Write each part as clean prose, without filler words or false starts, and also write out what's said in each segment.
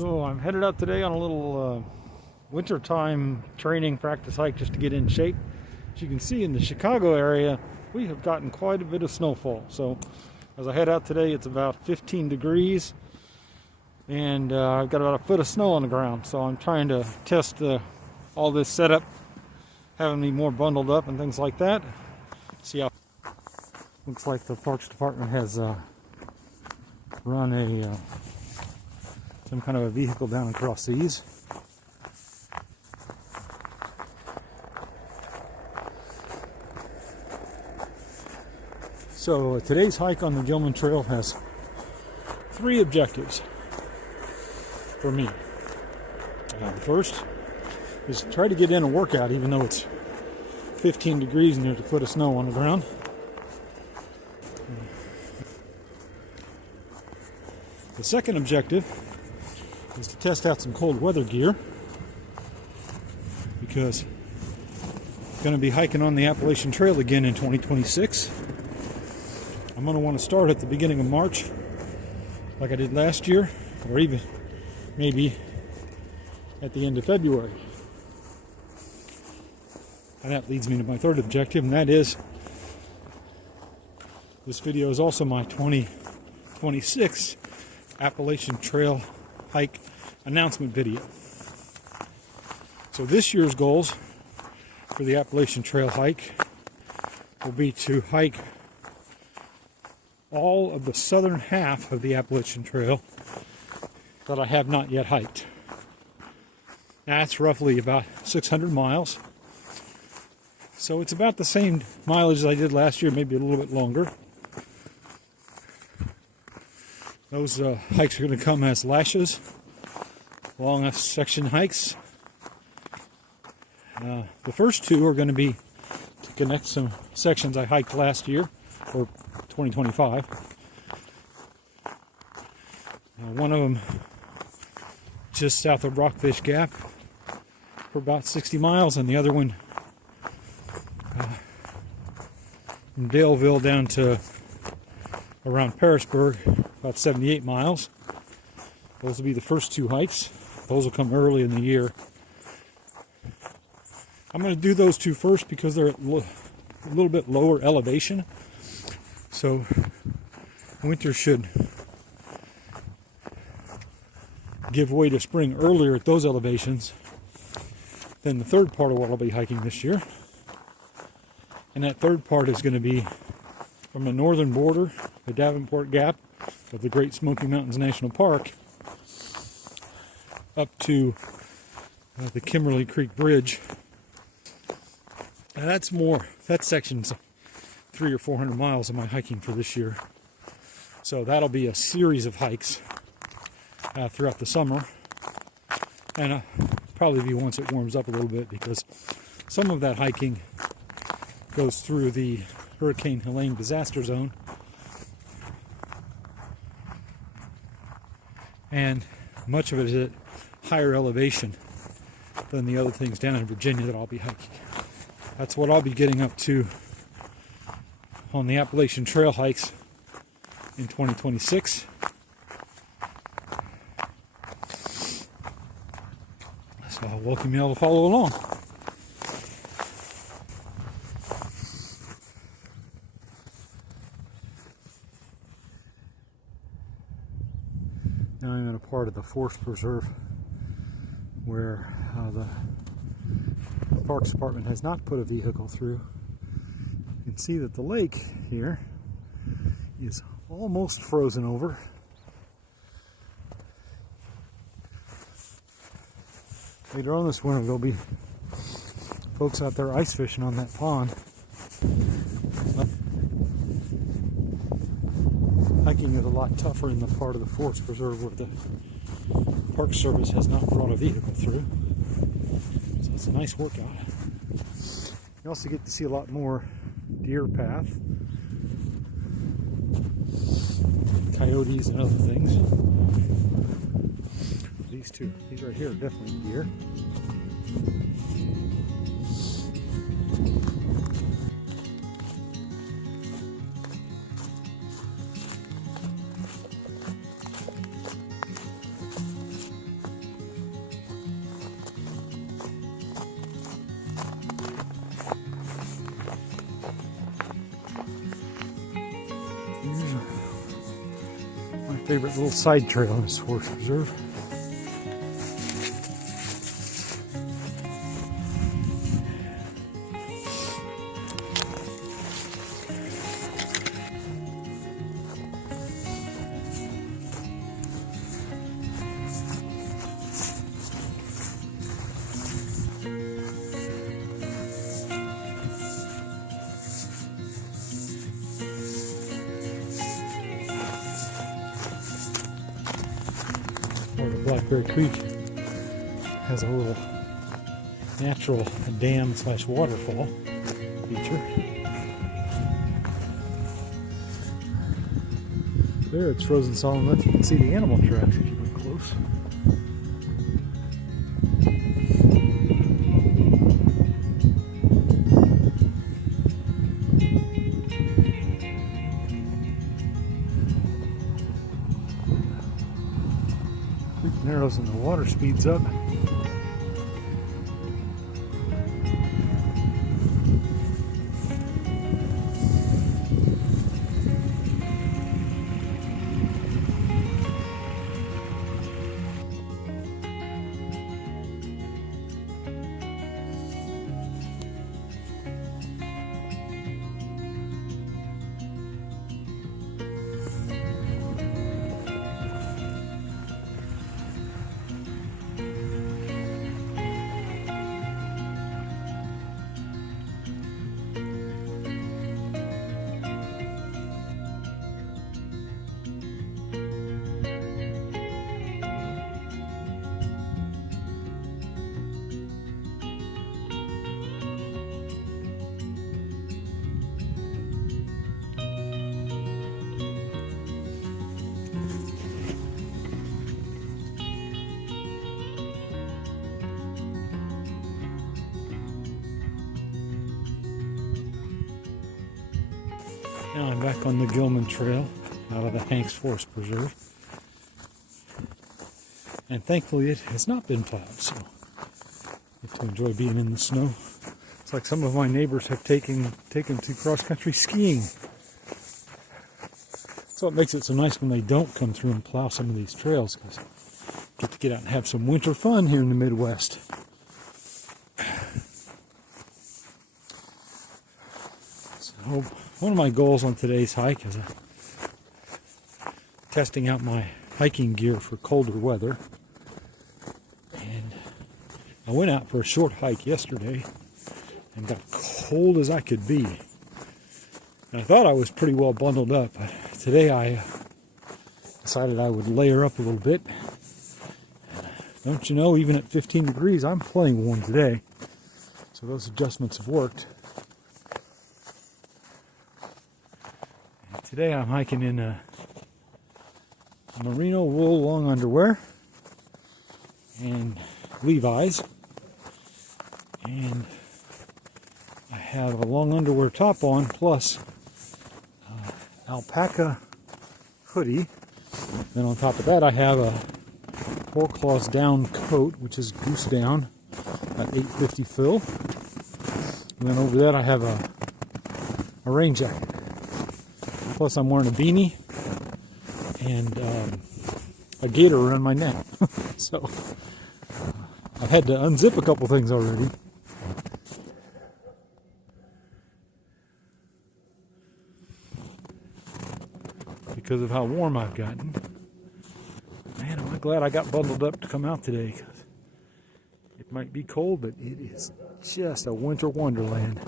So I'm headed out today on a little wintertime training practice hike just to get in shape. As you can see, in the Chicago area, we have gotten quite a bit of snowfall. So as I head out today, it's about 15 degrees and I've got about a foot of snow on the ground. So I'm trying to test all this setup, having me more bundled up and things like that. See how looks like the Parks Department has run some kind of a vehicle down across these. So today's hike on the Gilman Trail has 3 objectives for me. The first is to try to get in a workout even though it's 15 degrees and there's a foot of snow on the ground. The second objective is to test out some cold weather gear because I'm going to be hiking on the Appalachian Trail again in 2026. I'm going to want to start at the beginning of March like I did last year, or even maybe at the end of February. And that leads me to my third objective, and that is this video is also my 2026 Appalachian Trail hike announcement video. So this year's goals for the Appalachian Trail hike will be to hike all of the southern half of the Appalachian Trail that I have not yet hiked. That's roughly about 600 miles. So it's about the same mileage as I did last year, maybe a little bit longer. Those hikes are going to come as lashes, long section hikes. The first 2 are going to be to connect some sections I hiked last year, or 2025. One of them just south of Rockfish Gap for about 60 miles, and the other one from Daleville down to around Parisburg, about 78 miles. Those will be the first 2 hikes. Those will come early in the year. I'm going to do those 2 first because they're at a little bit lower elevation. So winter should give way to spring earlier at those elevations than the third part of what I'll be hiking this year. And that third part is going to be from the northern border, the Davenport Gap of the Great Smoky Mountains National Park, up to the Kimberly Creek Bridge. Now that section's 300 or 400 miles of my hiking for this year. So that'll be a series of hikes throughout the summer. And probably be once it warms up a little bit, because some of that hiking goes through the Hurricane Helene disaster zone. And much of it is at higher elevation than the other things down in Virginia that I'll be hiking. That's what I'll be getting up to on the Appalachian Trail hikes in 2026. So I'll welcome you all to follow along. Now I'm in a part of the forest preserve where the Parks Department has not put a vehicle through. You can see that the lake here is almost frozen over. Later on this winter, there'll be folks out there ice fishing on that pond. Hiking is a lot tougher in the part of the forest preserve where the Park Service has not brought a vehicle through. So it's a nice workout. You also get to see a lot more deer path, coyotes and other things. These right here are definitely deer. Here's my favorite little side trail in this forest preserve. Or the Blackberry Creek has a little natural dam / waterfall feature. There it's frozen solid enough you can see the animal tracks if you look close. Creek narrows and the water speeds up. Now I'm back on the Gilman Trail out of the Hanks Forest Preserve. And thankfully it has not been plowed, so I get to enjoy being in the snow. It's like some of my neighbors have taken to cross-country skiing. So it makes it so nice when they don't come through and plow some of these trails, because you get to get out and have some winter fun here in the Midwest. So one of my goals on today's hike is testing out my hiking gear for colder weather. And I went out for a short hike yesterday and got cold as I could be. And I thought I was pretty well bundled up, but today I decided I would layer up a little bit. And don't you know, even at 15 degrees, I'm playing warm today. So those adjustments have worked. Today I'm hiking in a merino wool long underwear and Levi's, and I have a long underwear top on plus alpaca hoodie. Then on top of that I have a 4 claws down coat, which is goose down at 850 fill. And then over that I have a rain jacket. Plus I'm wearing a beanie and a gaiter around my neck. So I've had to unzip a couple things already. Because of how warm I've gotten. Man, am I glad I got bundled up to come out today. Cause it might be cold, but it is just a winter wonderland.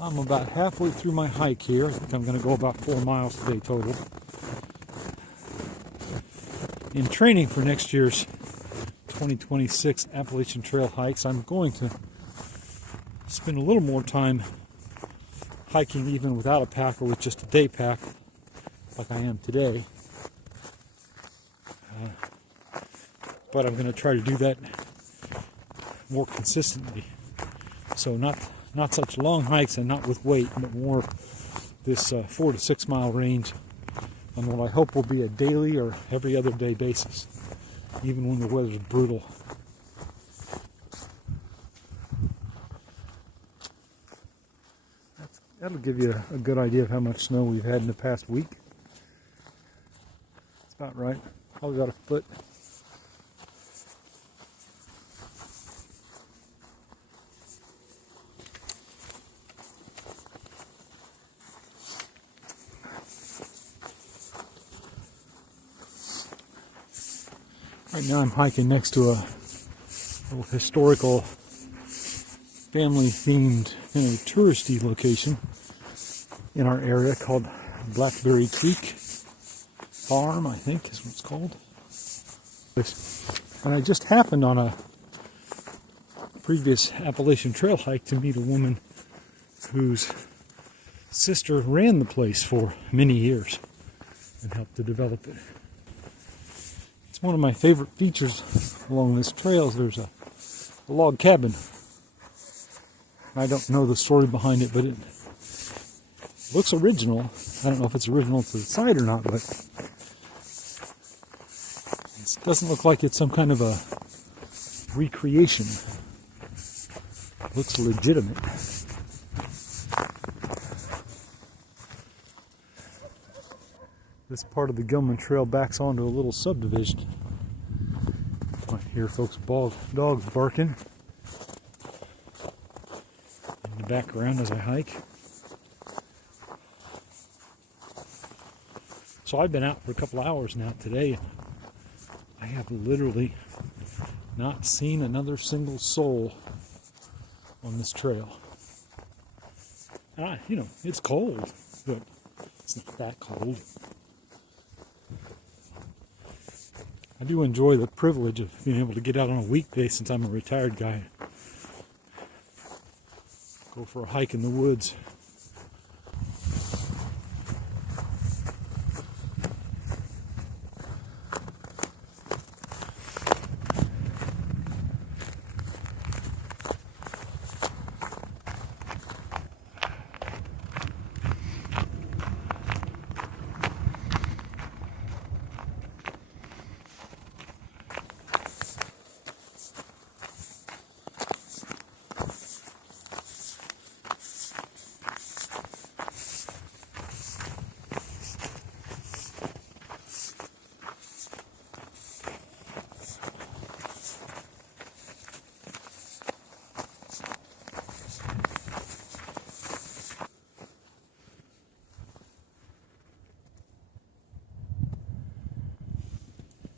I'm about halfway through my hike here. I think I'm going to go about 4 miles today total. In training for next year's 2026 Appalachian Trail hikes, I'm going to spend a little more time hiking even without a pack or with just a day pack like I am today. But I'm going to try to do that more consistently. So not not such long hikes and not with weight, but more this 4 to 6 mile range on what I hope will be a daily or every other day basis, even when the weather's brutal. That'll give you a good idea of how much snow we've had in the past week. It's about right. Probably about a foot. Right now I'm hiking next to a little historical family-themed kind of touristy location in our area called Blackberry Creek Farm, I think is what it's called. And I just happened on a previous Appalachian Trail hike to meet a woman whose sister ran the place for many years and helped to develop it. It's one of my favorite features along this trail. There's a log cabin. I don't know the story behind it, but it looks original. I don't know if it's original to the site or not, but it doesn't look like it's some kind of a recreation. It looks legitimate. This part of the Gilman Trail backs onto a little subdivision. I hear folks' dogs barking in the background as I hike. So I've been out for a couple hours now today, and I have literally not seen another single soul on this trail. You know, it's cold, but it's not that cold. I do enjoy the privilege of being able to get out on a weekday since I'm a retired guy. Go for a hike in the woods.